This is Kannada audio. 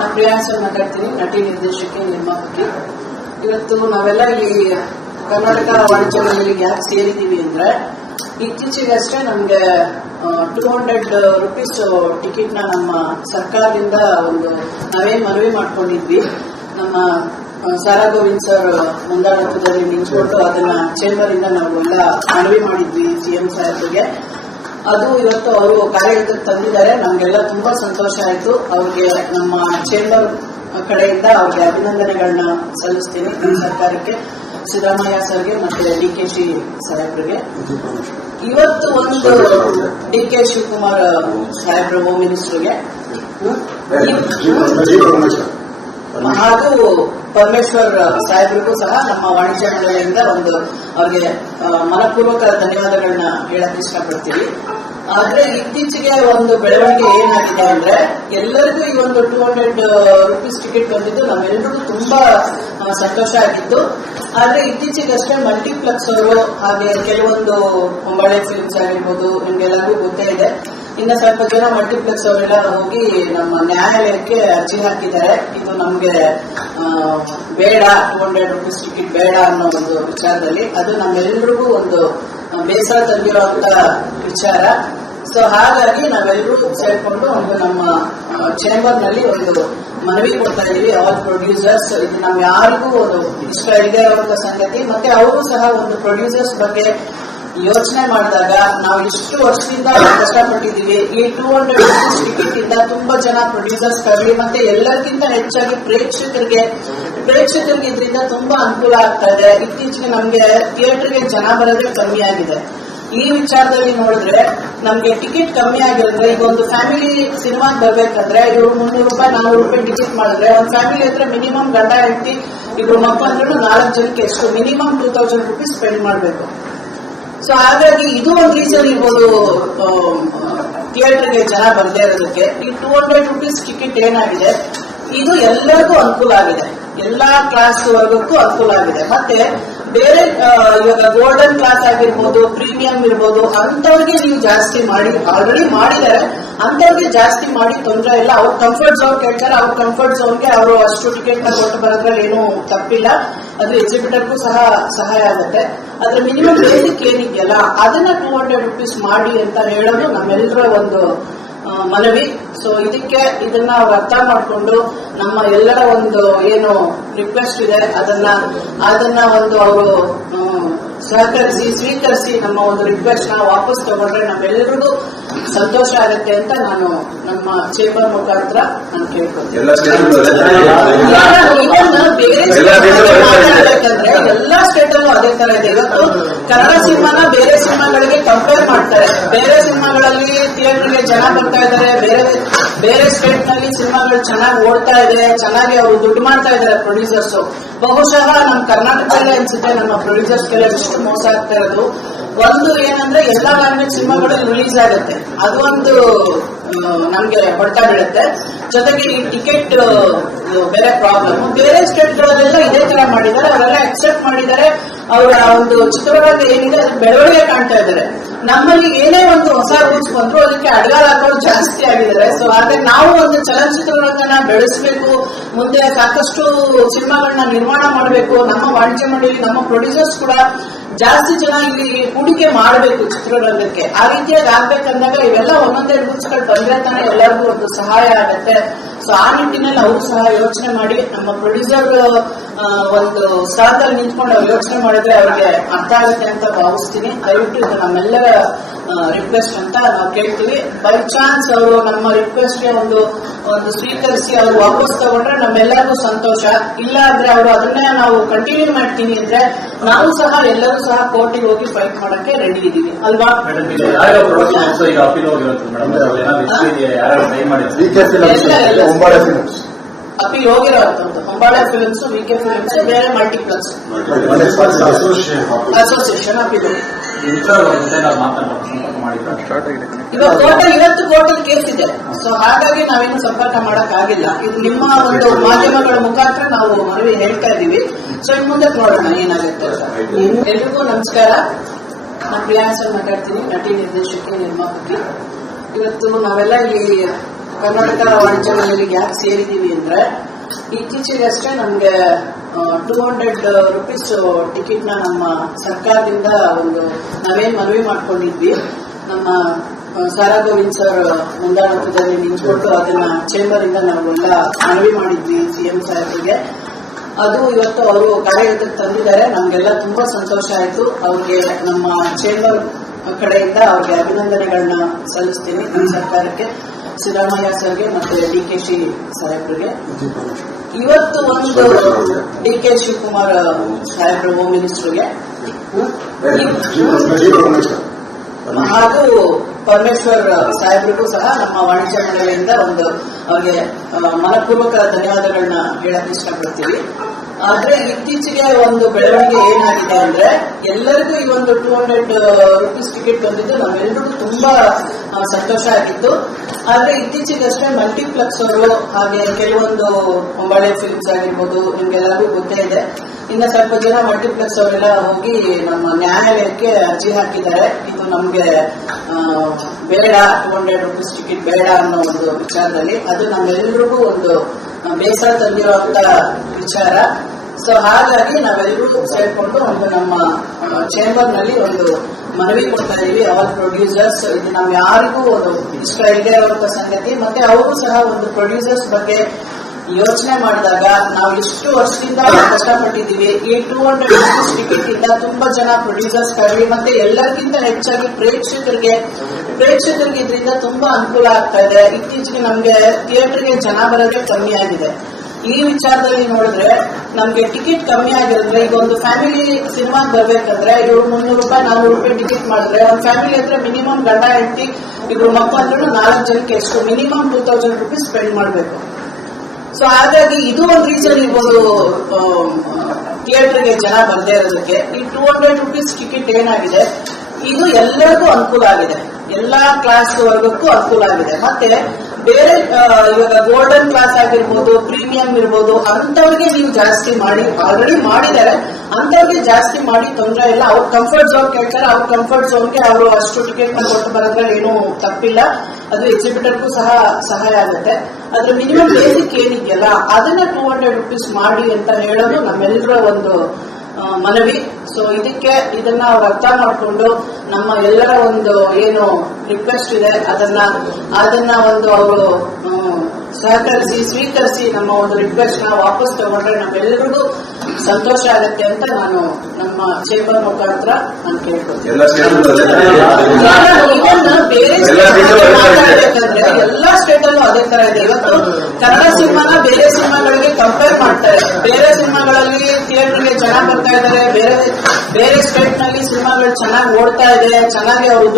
ನಾನು ಪ್ರಿಯಾಂಸನ್ ಮಾತಾಡ್ತೀನಿ, ನಟಿ, ನಿರ್ದೇಶಕಿ, ನಿರ್ಮಾಪಕಿ. ಇವತ್ತು ನಾವೆಲ್ಲ ಇಲ್ಲಿ ಕರ್ನಾಟಕ ವಾಣಿಜ್ಯ ಮಂಡಳಿಗೆ ಯಾಕೆ ಸೇರಿದ್ದೀವಿ ಅಂದ್ರೆ, ಇತ್ತೀಚೆಗಷ್ಟೇ ನಮ್ಗೆ 200 ರೂಪೀಸ್ ಟಿಕೆಟ್ ನ ನಮ್ಮ ಸರ್ಕಾರದಿಂದ ನಾವೇನ್ ಮನವಿ ಮಾಡ್ಕೊಂಡಿದ್ವಿ, ನಮ್ಮ ಸಾರಾ ಗೋವಿಂದ್ ಸರ್ ಮುಂದಾಳತ್ವದಲ್ಲಿ ನಿಂತ್ಕೊಂಡು ಅದನ್ನ ಚೇಂಬರ್ ಇಂದ ನಾವೆಲ್ಲ ಮನವಿ ಮಾಡಿದ್ವಿ ಸಿಎಂ ಸಾಹೇಬ್ರಿಗೆ. ಅದು ಇವತ್ತು ಅವರು ಕಾರ್ಯರೂಪಕ್ಕೆ ತಂದಿದ್ದಾರೆ. ನಮ್ಗೆಲ್ಲ ತುಂಬಾ ಸಂತೋಷ ಆಯ್ತು. ಅವ್ರಿಗೆ ನಮ್ಮ ಚೇಂಬರ್ ಕಡೆಯಿಂದ ಅವ್ರಿಗೆ ಅಭಿನಂದನೆಗಳನ್ನ ಸಲ್ಲಿಸ್ತೀನಿ. ಸರ್ಕಾರಕ್ಕೆ, ಸಿದ್ದರಾಮಯ್ಯ ಸರ್ಗೆ ಮತ್ತೆ DK ಸಾಹೇಬ್ರಿಗೆ. ಇವತ್ತು ಒಂದು DK ಶಿವಕುಮಾರ್ ಸಾಹೇಬ್ರ ಹೋಮ್ ಮಿನಿಸ್ಟರ್ಗೆ ಹಾಗೂ ಪರಮೇಶ್ವರ್ ಸಾಹೇಬ್ರಿಗೂ ಸಹ ನಮ್ಮ ವಾಣಿಜ್ಯ ಮಂಡಳಿಯಿಂದ ಅವ್ರಿಗೆ ಮನಪೂರ್ವಕ ಧನ್ಯವಾದಗಳನ್ನ ಹೇಳಕ್ ಇಷ್ಟಪಡ್ತೀವಿ. ಆದ್ರೆ ಇತ್ತೀಚೆಗೆ ಒಂದು ಬೆಳವಣಿಗೆ ಏನಾಗಿದೆ ಅಂದ್ರೆ, ಎಲ್ಲರಿಗೂ ಈ ಒಂದು 200 ರೂಪೀಸ್ ಟಿಕೆಟ್ ಬಂದಿದ್ದು ನಮ್ಮೆಲ್ಲರಿಗೂ ತುಂಬಾ ಸಂತೋಷ ಆಗಿತ್ತು. ಆದ್ರೆ ಇತ್ತೀಚೆಗಷ್ಟೇ ಮಲ್ಟಿಪ್ಲೆಕ್ಸ್ ಅವರು ಹಾಗೆ ಕೆಲವೊಂದು ಹೊಂಬಾಳೆ ಫಿಲ್ಮ್ಸ್ ಆಗಿರ್ಬೋದು, ನಿಮ್ಗೆಲ್ಲರಿಗೂ ಗೊತ್ತೇ ಇದೆ. ಇನ್ನು ಸ್ವಲ್ಪ ಜನ ಮಲ್ಟಿಪ್ಲೆಕ್ಸ್ ಅವರೆಲ್ಲ ಹೋಗಿ ನಮ್ಮ ನ್ಯಾಯಾಲಯಕ್ಕೆ ಅರ್ಜಿ ಹಾಕಿದ್ದಾರೆ. ಇದು ನಮ್ಗೆ ಬೇಡ, 200 ರೂಪೀಸ್ ಟಿಕೆಟ್ ಬೇಡ ಅನ್ನೋ ಒಂದು ವಿಚಾರದಲ್ಲಿ. ಅದು ನಮ್ಮೆಲ್ಲರಿಗೂ ಒಂದು ಬೇಸರ ತಂದಿರುವಂತ ವಿಚಾರ. ಸೊ ಹಾಗಾಗಿ ನಾವೆಲ್ಲರೂ ಸೇರ್ಕೊಂಡು ನಮ್ಮ ಚೇಂಬರ್ ನಲ್ಲಿ ಒಂದು ಮನವಿ ಕೊಡ್ತಾ ಇದೀವಿ. ಆಲ್ ಪ್ರೊಡ್ಯೂಸರ್ಸ್, ಇದು ನಮ್ ಯಾರಿಗೂ ಒಂದು ಇಷ್ಟ ಇಲ್ಲದೆ ಇರುವಂತ ಸಂಗತಿ. ಮತ್ತೆ ಅವರು ಸಹ ಒಂದು ಪ್ರೊಡ್ಯೂಸರ್ಸ್ ಬಗ್ಗೆ ಯೋಚನೆ ಮಾಡಿದಾಗ, ನಾವು ಇಷ್ಟು ವರ್ಷದಿಂದ ಕಷ್ಟಪಟ್ಟಿದ್ದೀವಿ. ಈ 200 ರೂಪೀಸ್ ಟಿಕೆಟ್ ಇಂದ ತುಂಬಾ ಜನ ಪ್ರೊಡ್ಯೂಸರ್ಸ್ ಗಳಲ್ಲಿ ಮತ್ತೆ ಎಲ್ಲರಿಗಿಂತ ಹೆಚ್ಚಾಗಿ ಪ್ರೇಕ್ಷಕರಿಗೆ ಇದರಿಂದ ತುಂಬಾ ಅನುಕೂಲ ಆಗ್ತಾ ಇದೆ. ಇತ್ತೀಚೆಗೆ ನಮ್ಗೆ ಥಿಯೇಟರ್ಗೆ ಜನ ಬರೋದೇ ಕಮ್ಮಿ ಆಗಿದೆ. ಈ ವಿಚಾರದಲ್ಲಿ ನೋಡಿದ್ರೆ ನಮ್ಗೆ ಟಿಕೆಟ್ ಕಮ್ಮಿ ಆಗಿರುತ್ತೆ. ಈಗ ಒಂದು ಫ್ಯಾಮಿಲಿ ಸಿನಿಮಾಗೆ ಬರ್ಬೇಕಂದ್ರೆ ಇವರು 300 ರೂಪಾಯಿ 400 ರೂಪಾಯಿ ಟಿಕೆಟ್ ಮಾಡಿದ್ರೆ, ಒಂದು ಫ್ಯಾಮಿಲಿ ಹತ್ರ ಮಿನಿಮಮ್ ಗಂಡ ಹೆಂಡತಿ ಇಬ್ರು ಮಕ್ಕಳು ಅಂದ್ರೆ 4 ಜನಕ್ಕೆ ಎಷ್ಟು ಮಿನಿಮಮ್ 2000 ರೂಪೀಸ್ ಸ್ಪೆಂಡ್ ಮಾಡಬೇಕು. ಸೊ ಹಾಗಾಗಿ ಇದು ಒಂದು ರೀಸನ್ ಇರ್ಬೋದು ಥಿಯೇಟರ್ಗೆ ಜನ ಬರ್ದೇ ಇರೋದಕ್ಕೆ. ಈ 200 ರೂಪೀಸ್ ಟಿಕೆಟ್ ಏನಾಗಿದೆ, ಇದು ಎಲ್ಲರಿಗೂ ಅನುಕೂಲ ಆಗಿದೆ, ಎಲ್ಲಾ ಕ್ಲಾಸ್ ವರ್ಗಕ್ಕೂ ಅನುಕೂಲ ಆಗಿದೆ. ಮತ್ತೆ ಬೇರೆ ಇವಾಗ ಗೋಲ್ಡನ್ ಕ್ಲಾಸ್ ಆಗಿರ್ಬೋದು, ಪ್ರೀಮಿಯಂ ಇರ್ಬೋದು, ಅಂತವ್ರಿಗೆ ನೀವು ಜಾಸ್ತಿ ಮಾಡಿ, ಆಲ್ರೆಡಿ ಮಾಡಿದ್ದಾರೆ, ಅಂತವ್ರಿಗೆ ಜಾಸ್ತಿ ಮಾಡಿ ತೊಂದರೆ ಇಲ್ಲ. ಅವ್ರ ಕಂಫರ್ಟ್ ಝೋನ್ ಕೇಳ್ತಾರೆ, ಅವ್ರ ಕಂಫರ್ಟ್ ಝೋನ್ಗೆ ಅವರು ಅಷ್ಟು ಟಿಕೆಟ್ ನ ಕೊಟ್ಟು ಬರೋದ್ರಲ್ಲಿ ಏನು ತಪ್ಪಿಲ್ಲ. ಅದು ಎಕ್ಸಿಬಿಟರ್ಗೂ ಸಹ ಸಹಾಯ ಆಗುತ್ತೆ. ಆದ್ರೆ ಮಿನಿಮಮ್ ಬೇಸಿಕ್ ಏನಿದೆಯಲ್ಲ ಅದನ್ನ 200 ರೂಪೀಸ್ ಮಾಡಿ ಅಂತ ಹೇಳೋದು ನಮ್ಮೆಲ್ಲರ ಒಂದು ಮನವಿ. ಸೊ ಇದನ್ನ ಅವ್ರು ಅರ್ಥ ಮಾಡಿಕೊಂಡು ನಮ್ಮ ಎಲ್ಲರ ಒಂದು ಏನು ರಿಕ್ವೆಸ್ಟ್ ಇದೆ ಅದನ್ನ ಒಂದು ಅವರು ಸ್ವೀಕರಿಸಿ ನಮ್ಮ ಒಂದು ರಿಕ್ವೆಸ್ಟ್ ನ ವಾಪಸ್ ತಗೊಂಡ್ರೆ ನಮ್ಮೆಲ್ಲರಿಗೂ ಸಂತೋಷ ಆಗುತ್ತೆ ಅಂತ ನಾನು ನಮ್ಮ ಚೇಂಬರ್ ಮುಖಾಂತರ ನಾನು ಕೇಳ್ಕೊಳ್ತೀನಿ. ಮಾತಾಡ್ಬೇಕಂದ್ರೆ ಎಲ್ಲಾ ಸ್ಟೇಟ್ ಅಲ್ಲೂ ಅದೇ ತರ ಇದೆ. ಇವತ್ತು ಕನ್ನಡ ಸಿನಿಮಾನ ಬೇರೆ ಸಿನಿಮಾಗಳಿಗೆ ಕಂಪೇರ್ ಮಾಡ್ತಾರೆ. ಬೇರೆ ಸಿನಿಮಾಗಳಲ್ಲಿ ಥಿಯೇಟರ್ಗೆ ಜನ ಬರ್ತಾ ಇದ್ದಾರೆ, ಬೇರೆ ಸ್ಟೇಟ್ ನಲ್ಲಿ ಸಿನಿಮಾಗಳು ಚೆನ್ನಾಗಿ ಓಡ್ತಾ ಇದೆ, ಚೆನ್ನಾಗಿ ಅವರು ದುಡ್ಡು ಮಾಡ್ತಾ ಇದ್ದಾರೆ ಪ್ರೊಡ್ಯೂಸರ್ಸ್. ಬಹುಶಃ ನಮ್ಮ ಕರ್ನಾಟಕದಲ್ಲೇ ಅನ್ಸುತ್ತೆ ನಮ್ಮ ಪ್ರೊಡ್ಯೂಸರ್ಸ್ಗೆಲ್ಲ ಎಷ್ಟು ಮೋಸ ಆಗ್ತಾ ಇರೋದು. ಒಂದು ಏನಂದ್ರೆ ಎಲ್ಲಾ ಲ್ಯಾಂಗ್ವೇಜ್ ಸಿನಿಮಾಗಳು ರಿಲೀಸ್ ಆಗುತ್ತೆ, ಅದು ಒಂದು ನಮ್ಗೆ ಹೊಡ್ತಾ ಬೀಳುತ್ತೆ. ಜೊತೆಗೆ ಈ ಟಿಕೆಟ್ ಬೇರೆ ಪ್ರಾಬ್ಲಮ್. ಬೇರೆ ಸ್ಟೇಟ್ ಗಳಲ್ಲೆಲ್ಲ ಇದೇ ತರ ಮಾಡಿದ್ದಾರೆ, ಅವರೆಲ್ಲ ಅಕ್ಸೆಪ್ಟ್ ಮಾಡಿದ್ದಾರೆ. ಅವರ ಒಂದು ಚಿತ್ರರಂಗ ಏನಿದೆ ಅದು ಬೆಳವಣಿಗೆ ಕಾಣ್ತಾ ಇದ್ದಾರೆ. ನಮ್ಮಲ್ಲಿ ಏನೇ ಒಂದು ಹೊಸ ರೂಲ್ಸ್ ಬಂದ್ರು ಅದಕ್ಕೆ ಅಡ್ಗಾಲ ಹಾಕೋರು ಜಾಸ್ತಿ ಆಗಿದ್ದಾರೆ. ಸೊ ಹಾಗೆ ನಾವು ಒಂದು ಚಲನಚಿತ್ರರಂಗನ ಬೆಳೆಸಬೇಕು, ಮುಂದೆ ಸಾಕಷ್ಟು ಸಿನಿಮಾಗಳನ್ನ ನಿರ್ಮಾಣ ಮಾಡಬೇಕು. ನಮ್ಮ ವಾಣಿಜ್ಯ ಮಂಡಳಿ, ನಮ್ಮ ಪ್ರೊಡ್ಯೂಸರ್ಸ್ ಕೂಡ ಜಾಸ್ತಿ ಜನ ಇಲ್ಲಿ ಹೂಡಿಕೆ ಮಾಡಬೇಕು ಚಿತ್ರರಂಗಕ್ಕೆ. ಆ ರೀತಿಯಾಗಿ ಆಗ್ಬೇಕಂದಾಗ ಇವೆಲ್ಲ ಒಂದೊಂದೇ ರೂಲ್ಸ್ಗಳು ಬಂದ್ರೆ ತಾನೇ ಎಲ್ಲರಿಗೂ ಒಂದು ಸಹಾಯ ಆಗತ್ತೆ. ಸೊ ಆ ನಿಟ್ಟಿನಲ್ಲಿ ಅವರು ಸಹ ಯೋಚನೆ ಮಾಡಿ ನಮ್ಮ ಪ್ರೊಡ್ಯೂಸರ್ ಒಂದು ಸ್ಥಾನದಲ್ಲಿ ನಿಂತ್ಕೊಂಡು ಅವ್ರು ಯೋಚನೆ ಮಾಡಿದ್ರೆ ಅವ್ರಿಗೆ ಅರ್ಥ ಆಗುತ್ತೆ ಅಂತ ಭಾವಿಸ್ತೀನಿ. ದಯವಿಟ್ಟು ಇದು ನಮ್ಮೆಲ್ಲರ ರಿಕ್ವೆಸ್ಟ್ ಅಂತ ನಾವು ಕೇಳ್ತೀವಿ. ಬೈ ಚಾನ್ಸ್ ಅವರು ನಮ್ಮ ರಿಕ್ವೆಸ್ಟ್ಗೆ ಒಂದು ಸ್ವೀಕರಿಸಿ ಅವ್ರು ವಾಪಸ್ ತಗೊಂಡ್ರೆ ನಮ್ಮೆಲ್ಲರಿಗೂ ಸಂತೋಷ. ಇಲ್ಲ ಅಂದ್ರೆ ಅವರು ಅದನ್ನೇ ನಾವು ಕಂಟಿನ್ಯೂ ಮಾಡ್ತೀವಿ ಅಂದ್ರೆ ನಾವು ಸಹ ಎಲ್ಲರೂ ಸಹ ಕೋರ್ಟಿಗೆ ಹೋಗಿ ಫೈಟ್ ಮಾಡಕ್ಕೆ ರೆಡಿ ಇದೀವಿ ಅಲ್ವಾ? ಅಪೀಲ್ ಹೋಗಿರೋಂಥದ್ದು ಹೊಂಬಾಳೆ ಫಿಲ್ಮ್ಸ್, VK ಫಿಲ್ಮ್ಸ್, ಬೇರೆ ಮಲ್ಟಿಪ್ಲೆಕ್ಸ್ ಅಸೋಸಿಯೇಷನ್ ಅಪೀಲ್. ಇವತ್ತು ಕೋರ್ಟಲ್ಲಿ ಕೇಸ್ ಇದೆ. ಸೊ ಹಾಗಾಗಿ ನಾವೇನು ಸಂಪರ್ಕ ಮಾಡಕ್ ಆಗಿಲ್ಲ. ಇದು ನಿಮ್ಮ ಒಂದು ಮಾಧ್ಯಮಗಳ ಮುಖಾಂತರ ನಾವು ಮನವಿ ಹೇಳ್ತಾ ಇದ್ದೀವಿ. ಸೊ ಇನ್ ಮುಂದೆ ನೋಡೋಣ ಏನಾಗುತ್ತೆ. ಎಲ್ರಿಗೂ ನಮಸ್ಕಾರ. ನಾನು ಪ್ರಿಯಾಂಸನ್ ಮಾತಾಡ್ತೀನಿ, ನಟಿ, ನಿರ್ದೇಶಕಿ, ನಿರ್ಮಾಪಕಿ. ಇವತ್ತು ನಾವೆಲ್ಲ ಇಲ್ಲಿ ಕರ್ನಾಟಕ ವಾಣಿಜ್ಯ ಮಂಡಳಿಗೆ ಯಾಕೆ ಸೇರಿದೀವಿ ಅಂದ್ರೆ ಇತ್ತೀಚೆಗಷ್ಟೇ ನಮ್ಗೆ 200 ರೂಪೀಸ್ ಟಿಕೆಟ್ ನ ನಮ್ಮ ಸರ್ಕಾರದಿಂದ ನಾವೇನ್ ಮನವಿ ಮಾಡ್ಕೊಂಡಿದ್ವಿ. ನಮ್ಮ ಸಾರಾ ಗೋವಿಂದ್ ಸರ್ ಮುಂದಾಳತ್ವದಲ್ಲಿ ನಿಂತ್ಕೊಂಡು ಅದನ್ನ ಚೇಂಬರ್ ಇಂದ ನಾವೆಲ್ಲ ಮನವಿ ಮಾಡಿದ್ವಿ ಸಿಎಂ ಸಾಹೇಬ್ರಿಗೆ. ಅದು ಇವತ್ತು ಅವರು ಕಾರ್ಯಗತಕ್ಕೆ ತಂದಿದ್ದಾರೆ. ನಮ್ಗೆಲ್ಲ ತುಂಬಾ ಸಂತೋಷ ಆಯ್ತು. ಅವ್ರಿಗೆ ನಮ್ಮ ಚೇಂಬರ್ ಕಡೆಯಿಂದ ಅವ್ರಿಗೆ ಅಭಿನಂದನೆಗಳನ್ನ ಸಲ್ಲಿಸ್ತೀನಿ. ನಮ್ಮ ಸರ್ಕಾರಕ್ಕೆ, ಸಿದ್ದರಾಮಯ್ಯ ಸರ್ಗೆ ಮತ್ತೆ DK ಸಾಹೇಬ್ರಿಗೆ. ಇವತ್ತು DK ಶಿವಕುಮಾರ್ ಸಾಹೇಬ್ರು ಹೋಮ್ ಮಿನಿಸ್ಟರ್ಗೆ ಹಾಗೂ ಪರಮೇಶ್ವರ್ ಸಾಹೇಬ್ರಿಗೂ ಸಹ ನಮ್ಮ ವಾಣಿಜ್ಯ ಮಂಡಳಿಯಿಂದ ಅವ್ರಿಗೆ ಮನಪೂರ್ವಕ ಧನ್ಯವಾದಗಳನ್ನ ಹೇಳಕ್ ಇಷ್ಟಪಡ್ತೀವಿ. ಆದ್ರೆ ಇತ್ತೀಚೆಗೆ ಬೆಳವಣಿಗೆ ಏನಾಗಿದೆ ಅಂದ್ರೆ ಎಲ್ಲರಿಗೂ ಈ 200 ರೂಪೀಸ್ ಟಿಕೆಟ್ ಬಂದಿದ್ದು ನಮ್ಮೆಲ್ಲರಿಗೂ ತುಂಬಾ ಸಂತೋಷ ಆಗಿತ್ತು. ಆದ್ರೆ ಇತ್ತೀಚೆಗಷ್ಟೇ ಮಲ್ಟಿಪ್ಲೆಕ್ಸ್ ಅವರು ಹಾಗೆ ಕೆಲವೊಂದು ಹೊಂಬಾಳೆ ಫಿಲ್ಮ್ಸ್ ಆಗಿರ್ಬೋದು, ನಿಮ್ಗೆಲ್ಲರಿಗೂ ಗೊತ್ತೇ ಇದೆ. ಇನ್ನ ಸ್ವಲ್ಪ ಜನ ಮಲ್ಟಿಪ್ಲೆಕ್ಸ್ ಅವರೆಲ್ಲ ಹೋಗಿ ನಮ್ಮ ನ್ಯಾಯಾಲಯಕ್ಕೆ ಅರ್ಜಿ ಹಾಕಿದ್ದಾರೆ. ಇದು ನಮ್ಗೆ ಬೇಡ, 200 ರೂಪೀಸ್ ಟಿಕೆಟ್ ಬೇಡ ಅನ್ನೋ ವಿಚಾರದಲ್ಲಿ. ಅದು ನಮ್ಮೆಲ್ಲರಿಗೂ ಬೇಸರ ತಂದಿರುವಂತ ವಿಚಾರ. ಸೊ ಹಾಗಾಗಿ ನಾವೆಲ್ಲರೂ ಸೇರ್ಕೊಂಡು ನಮ್ಮ ಚೇಂಬರ್ ನಲ್ಲಿ ಮನವಿ ಕೊಡ್ತಾ ಇದೀವಿ. ಆಲ್ ಪ್ರೊಡ್ಯೂಸರ್ಸ್, ಇದು ನಾವು ಯಾರಿಗೂ ಇಷ್ಟ ಇಲ್ಲದೆ ಇರುವಂತ ಸಂಗತಿ. ಮತ್ತೆ ಅವರು ಸಹ ಪ್ರೊಡ್ಯೂಸರ್ಸ್ ಬಗ್ಗೆ ಯೋಚನೆ ಮಾಡಿದಾಗ ನಾವು ಇಷ್ಟು ವರ್ಷದಿಂದ ಕಷ್ಟಪಟ್ಟಿದ್ದೀವಿ. ಈ 200 ರೂಪೀಸ್ ಟಿಕೆಟ್ ಇಂದ ತುಂಬಾ ಜನ ಪ್ರೊಡ್ಯೂಸರ್ಸ್ ಗಳಿಗೆ ಮತ್ತೆ ಎಲ್ಲರಿಗಿಂತ ಹೆಚ್ಚಾಗಿ ಪ್ರೇಕ್ಷಕರಿಗೆ ಇದರಿಂದ ತುಂಬಾ ಅನುಕೂಲ ಆಗ್ತಾ ಇದೆ. ಇತ್ತೀಚೆಗೆ ನಮ್ಗೆ ಥಿಯೇಟರ್ಗೆ ಜನ ಬರೋದೇ ಕಮ್ಮಿ ಆಗಿದೆ. ಈ ವಿಚಾರದಲ್ಲಿ ನೋಡಿದ್ರೆ ನಮ್ಗೆ ಟಿಕೆಟ್ ಕಮ್ಮಿ ಆಗಿರೋದ್ರೆ, ಈಗ ಫ್ಯಾಮಿಲಿ ಸಿನಿಮಾಗ್ ಬರ್ಬೇಕಂದ್ರೆ ಇವ್ರು 300 ರೂಪಾಯಿ 400 ರೂಪಾಯಿ ಟಿಕೆಟ್ ಮಾಡಿದ್ರೆ ಒಂದ್ ಫ್ಯಾಮಿಲಿ ಹತ್ರ ಮಿನಿಮಮ್ ಗಂಡ ಹೆಂಡತಿ ಇಬ್ರು ಮಕ್ಕಳು ಅಂದ್ರೆ 4 ಜನಕ್ಕೆ ಎಷ್ಟು ಮಿನಿಮಮ್ 2000 ರೂಪೀಸ್ ಸ್ಪೆಂಡ್ ಮಾಡ್ಬೇಕು. ಸೊ ಹಾಗಾಗಿ ಇದು ರೀಸನ್ ಇರ್ಬೋದು ಥಿಯೇಟರ್ಗೆ ಜನ ಬರ್ದೇ ಇರೋದಕ್ಕೆ. ಈ 200 ರೂಪೀಸ್ ಟಿಕೆಟ್ ಏನಾಗಿದೆ, ಇದು ಎಲ್ಲರಿಗೂ ಅನುಕೂಲ ಆಗಿದೆ, ಎಲ್ಲಾ ಕ್ಲಾಸ್ ವರ್ಗಕ್ಕೂ ಅನುಕೂಲ ಆಗಿದೆ. ಮತ್ತೆ ಬೇರೆ ಇವಾಗ ಗೋಲ್ಡನ್ ಕ್ಲಾಸ್ ಆಗಿರ್ಬೋದು, ಪ್ರೀಮಿಯಂ ಇರ್ಬೋದು, ಅಂತವ್ರಿಗೆ ನೀವು ಜಾಸ್ತಿ ಮಾಡಿ, ಆಲ್ರೆಡಿ ಮಾಡಿದ್ದಾರೆ, ಅಂತವ್ರಿಗೆ ಜಾಸ್ತಿ ಮಾಡಿ ತೊಂದರೆ ಇಲ್ಲ. ಅವ್ರ ಕಂಫರ್ಟ್ ಝೋನ್ ಕೇಳ್ತಾರೆ, ಅವ್ರ ಕಂಫರ್ಟ್ ಝೋನ್ಗೆ ಅವರು ಅಷ್ಟು ಟಿಕೆಟ್ ನ ಕೊಟ್ಟು ಬರೋದ್ರಲ್ಲಿ ಏನೂ ತಪ್ಪಿಲ್ಲ. ಅದು ಎಕ್ಸಿಬಿಟರ್ಗೂ ಸಹ ಸಹಾಯ ಆಗುತ್ತೆ. ಆದ್ರೆ ಮಿನಿಮಮ್ ಬೇಸಿಕ್ ಏನಿದೆಯಲ್ಲ ಅದನ್ನ 200 ರೂಪೀಸ್ ಮಾಡಿ ಅಂತ ಹೇಳೋದು ನಮ್ಮೆಲ್ಲರ ಮನವಿ. ಸೊ ಇದನ್ನ ಅವ್ರು ಅರ್ಥ ಮಾಡಿಕೊಂಡು ನಮ್ಮ ಎಲ್ಲರ ಏನು ರಿಕ್ವೆಸ್ಟ್ ಇದೆ ಅದನ್ನ ಅವರು ಸ್ವೀಕರಿಸಿ ನಮ್ಮ ರಿಕ್ವೆಸ್ಟ್ ನ ವಾಪಸ್ ತಗೊಂಡ್ರೆ ನಮ್ಮೆಲ್ಲರಿಗೂ ಸಂತೋಷ ಆಗುತ್ತೆ ಅಂತ ನಾನು ನಮ್ಮ ಚೇಂಬರ್ ಮುಖಾಂತರ ನಾನು ಕೇಳ್ಕೊಳ್ತೀನಿ. ಬೇರೆ ಮಾತಾಡ್ಬೇಕಂದ್ರೆ ಎಲ್ಲಾ ಸ್ಟೇಟ್ ಅಲ್ಲೂ ಅದೇ ತರ ಇದೆ. ಇವತ್ತು ಕನ್ನಡ ಸಿನಿಮಾನ ಬೇರೆ ಸಿನಿಮಾಗಳಿಗೆ ಕಂಪೇರ್ ಮಾಡ್ತಾರೆ. ಬೇರೆ ಸಿನಿಮಾಗಳಲ್ಲಿ ಥಿಯೇಟರ್ಗೆ ಜನ ಬರ್ತಾ ಇದ್ದಾರೆ, ಬೇರೆ ಸ್ಟೇಟ್ ನಲ್ಲಿ ಸಿನಿಮಾಗಳು ಚೆನ್ನಾಗಿ ಓಡ್ತಾ ಇದೆ, ಚೆನ್ನಾಗಿ ಅವರು